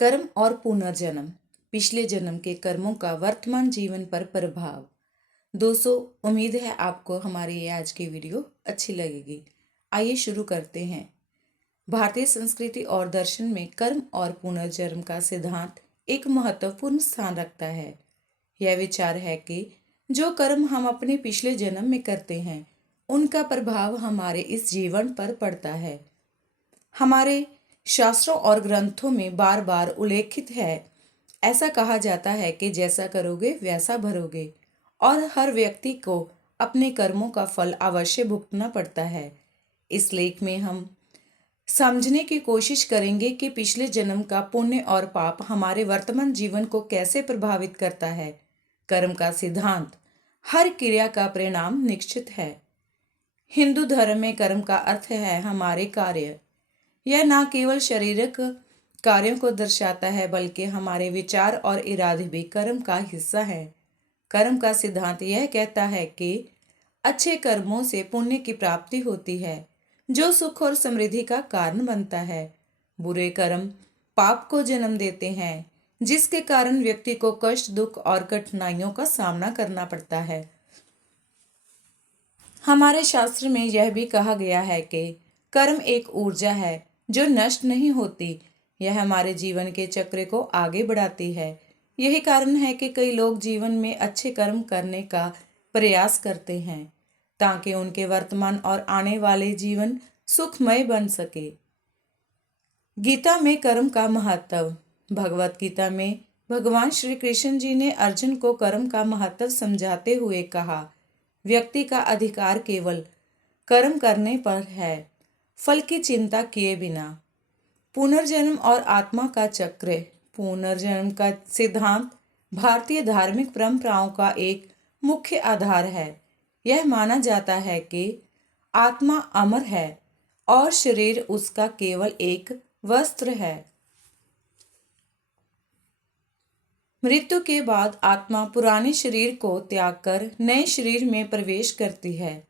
कर्म और पुनर्जन्म, पिछले जन्म के कर्मों का वर्तमान जीवन पर प्रभाव। दोस्तों, उम्मीद है आपको हमारी ये आज की वीडियो अच्छी लगेगी। आइए शुरू करते हैं। भारतीय संस्कृति और दर्शन में कर्म और पुनर्जन्म का सिद्धांत एक महत्वपूर्ण स्थान रखता है। यह विचार है कि जो कर्म हम अपने पिछले जन्म में करते हैं, उनका प्रभाव हमारे इस जीवन पर पड़ता है। हमारे शास्त्रों और ग्रंथों में बार बार उल्लेखित है। ऐसा कहा जाता है कि जैसा करोगे वैसा भरोगे, और हर व्यक्ति को अपने कर्मों का फल अवश्य भुगतना पड़ता है। इस लेख में हम समझने की कोशिश करेंगे कि पिछले जन्म का पुण्य और पाप हमारे वर्तमान जीवन को कैसे प्रभावित करता है। कर्म का सिद्धांत, हर क्रिया का परिणाम निश्चित है। हिंदू धर्म में कर्म का अर्थ है हमारे कार्य। यह न केवल शारीरिक कार्यों को दर्शाता है, बल्कि हमारे विचार और इरादे भी कर्म का हिस्सा है। कर्म का सिद्धांत यह कहता है कि अच्छे कर्मों से पुण्य की प्राप्ति होती है, जो सुख और समृद्धि का कारण बनता है। बुरे कर्म पाप को जन्म देते हैं, जिसके कारण व्यक्ति को कष्ट, दुख और कठिनाइयों का सामना करना पड़ता है। हमारे शास्त्र में यह भी कहा गया है कि कर्म एक ऊर्जा है जो नष्ट नहीं होती। यह हमारे जीवन के चक्र को आगे बढ़ाती है। यही कारण है कि कई लोग जीवन में अच्छे कर्म करने का प्रयास करते हैं, ताकि उनके वर्तमान और आने वाले जीवन सुखमय बन सके। गीता में कर्म का महत्व। भगवत गीता में भगवान श्री कृष्ण जी ने अर्जुन को कर्म का महत्व समझाते हुए कहा, व्यक्ति का अधिकार केवल कर्म करने पर है, फल की चिंता किए बिना। पुनर्जन्म और आत्मा का चक्र। पुनर्जन्म का सिद्धांत भारतीय धार्मिक परंपराओं का एक मुख्य आधार है। यह माना जाता है कि आत्मा अमर है और शरीर उसका केवल एक वस्त्र है। मृत्यु के बाद आत्मा पुराने शरीर को त्याग कर नए शरीर में प्रवेश करती है।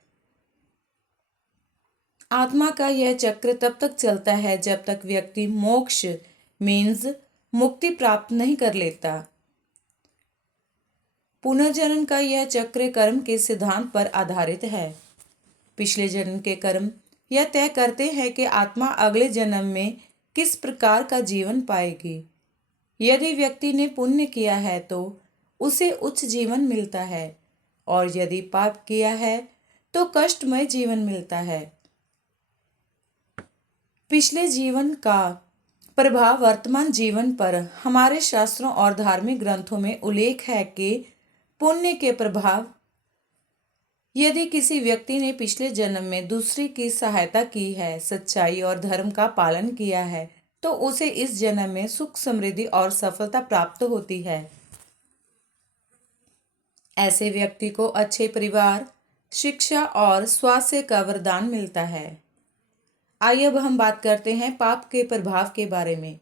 आत्मा का यह चक्र तब तक चलता है जब तक व्यक्ति मोक्ष मीन्स मुक्ति प्राप्त नहीं कर लेता। पुनर्जन्म का यह चक्र कर्म के सिद्धांत पर आधारित है। पिछले जन्म के कर्म यह तय करते हैं कि आत्मा अगले जन्म में किस प्रकार का जीवन पाएगी। यदि व्यक्ति ने पुण्य किया है तो उसे उच्च जीवन मिलता है, और यदि पाप किया है तो कष्टमय जीवन मिलता है। पिछले जीवन का प्रभाव वर्तमान जीवन पर। हमारे शास्त्रों और धार्मिक ग्रंथों में उल्लेख है कि पुण्य के प्रभाव। यदि किसी व्यक्ति ने पिछले जन्म में दूसरे की सहायता की है, सच्चाई और धर्म का पालन किया है, तो उसे इस जन्म में सुख, समृद्धि और सफलता प्राप्त होती है। ऐसे व्यक्ति को अच्छे परिवार, शिक्षा और स्वास्थ्य का वरदान मिलता है। आइए अब हम बात करते हैं पाप के प्रभाव के बारे में।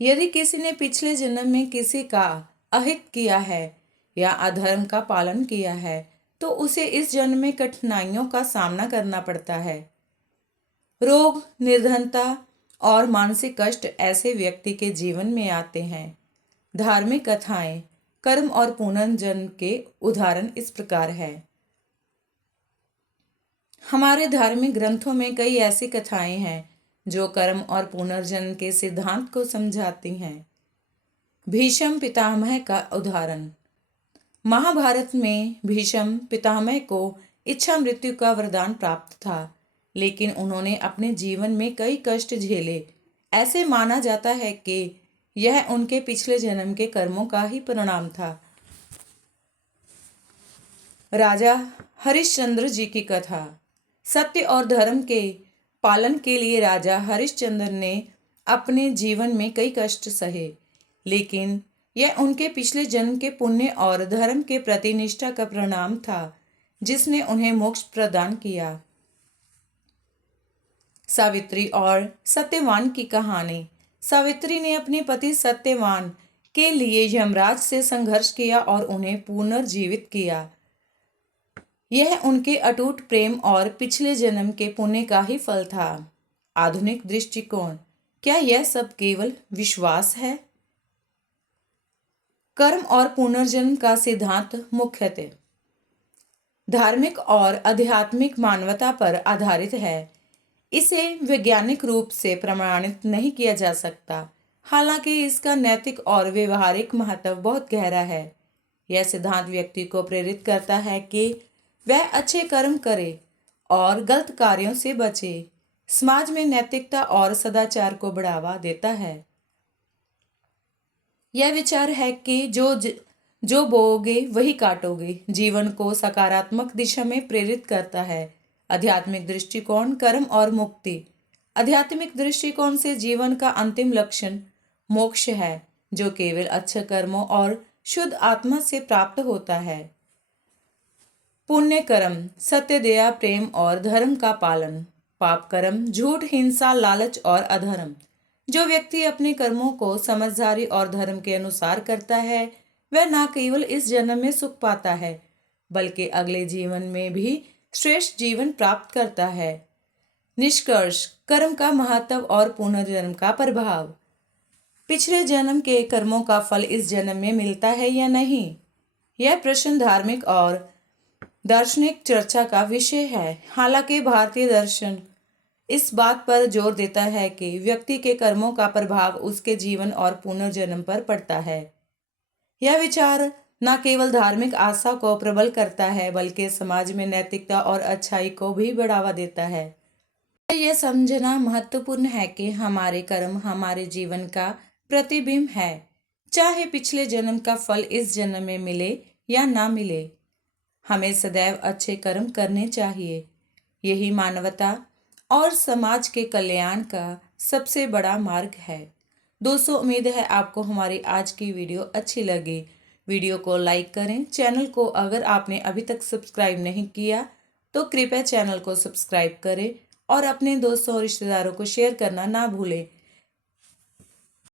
यदि किसी ने पिछले जन्म में किसी का अहित किया है या अधर्म का पालन किया है, तो उसे इस जन्म में कठिनाइयों का सामना करना पड़ता है। रोग, निर्धनता और मानसिक कष्ट ऐसे व्यक्ति के जीवन में आते हैं। धार्मिक कथाएं। कर्म और पुनर्जन्म के उदाहरण इस प्रकार है। हमारे धार्मिक ग्रंथों में कई ऐसी कथाएं हैं जो कर्म और पुनर्जन्म के सिद्धांत को समझाती हैं। भीष्म पितामह का उदाहरण। महाभारत में भीष्म पितामह को इच्छा मृत्यु का वरदान प्राप्त था, लेकिन उन्होंने अपने जीवन में कई कष्ट झेले। ऐसे माना जाता है कि यह उनके पिछले जन्म के कर्मों का ही परिणाम था। राजा हरिश्चंद्र जी की कथा। सत्य और धर्म के पालन के लिए राजा हरिश्चंद्र ने अपने जीवन में कई कष्ट सहे, लेकिन यह उनके पिछले जन्म के पुण्य और धर्म के प्रति निष्ठा का परिणाम था, जिसने उन्हें मोक्ष प्रदान किया। सावित्री और सत्यवान की कहानी। सावित्री ने अपने पति सत्यवान के लिए यमराज से संघर्ष किया और उन्हें पुनर्जीवित किया। यह उनके अटूट प्रेम और पिछले जन्म के पुण्य का ही फल था। आधुनिक दृष्टिकोण। क्या यह सब केवल विश्वास है? कर्म और पुनर्जन्म का सिद्धांत मुख्यतः धार्मिक और आध्यात्मिक मानवता पर आधारित है। इसे वैज्ञानिक रूप से प्रमाणित नहीं किया जा सकता, हालांकि इसका नैतिक और व्यवहारिक महत्व बहुत गहरा है। यह सिद्धांत व्यक्ति को प्रेरित करता है कि वह अच्छे कर्म करे और गलत कार्यों से बचे। समाज में नैतिकता और सदाचार को बढ़ावा देता है। यह विचार है कि जो बोओगे वही काटोगे जीवन को सकारात्मक दिशा में प्रेरित करता है। आध्यात्मिक दृष्टिकोण कर्म और मुक्ति। आध्यात्मिक दृष्टिकोण से जीवन का अंतिम लक्ष्य मोक्ष है, जो केवल अच्छे कर्मों और शुद्ध आत्मा से प्राप्त होता है। पुण्य कर्म सत्य, दया, प्रेम और धर्म का पालन। पाप कर्म झूठ, हिंसा, लालच और अधर्म। जो व्यक्ति अपने कर्मों को समझदारी और धर्म के अनुसार करता है वह न केवल इस जन्म में सुख पाता है बल्कि अगले जीवन में भी श्रेष्ठ जीवन प्राप्त करता है। निष्कर्ष, कर्म का महत्व और पुनर्जन्म का प्रभाव। पिछले जन्म के कर्मों का फल इस जन्म में मिलता है या नहीं, यह प्रश्न धार्मिक और दार्शनिक चर्चा का विषय है। हालांकि भारतीय दर्शन इस बात पर जोर देता है कि व्यक्ति के कर्मों का प्रभाव उसके जीवन और पुनर्जन्म पर पड़ता है। यह विचार न केवल धार्मिक आस्था को प्रबल करता है बल्कि समाज में नैतिकता और अच्छाई को भी बढ़ावा देता है। यह समझना महत्वपूर्ण है कि हमारे कर्म हमारे जीवन का प्रतिबिंब है, चाहे पिछले जन्म का फल इस जन्म में मिले या ना मिले। हमें सदैव अच्छे कर्म करने चाहिए। यही मानवता और समाज के कल्याण का सबसे बड़ा मार्ग है। दोस्तों, उम्मीद है आपको हमारी आज की वीडियो अच्छी लगी। वीडियो को लाइक करें। चैनल को अगर आपने अभी तक सब्सक्राइब नहीं किया तो कृपया चैनल को सब्सक्राइब करें और अपने दोस्तों और रिश्तेदारों को शेयर करना ना भूलें